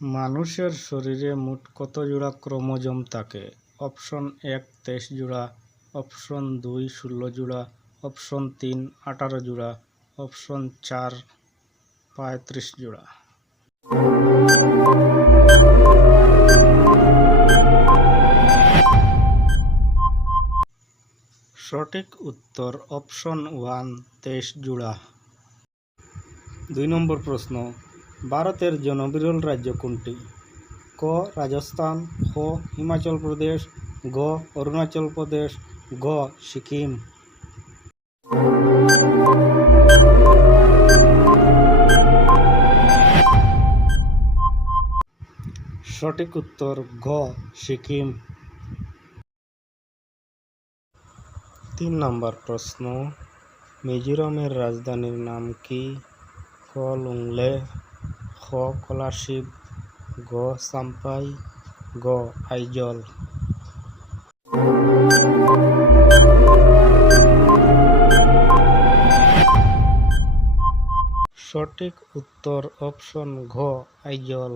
মানুষের শরীরে মোট কত জোড়া ক্রোমোজোম থাকে? অপশন 1 23 জোড়া, অপশন 2 16 জোড়া, অপশন 3 18 জোড়া, অপশন 4 35 জোড়া। সঠিক উত্তর অপশন 1 23 জোড়া। 2 নম্বর প্রশ্ন, ভারতের জনবিরল রাজ্য কোনটি? ক রাজস্থান, খ হিমাচল প্রদেশ, গ অরুণাচল প্রদেশ, গ সিকিম। সঠিক উত্তর গ সিকিম। 3 নম্বর প্রশ্ন, মিজোরামের রাজধানীর নাম কি? ক লুংলে, খ কোলাশিব, গ চাম্পাই, গ আইজল। সঠিক উত্তর অপশন ঘ আইজল।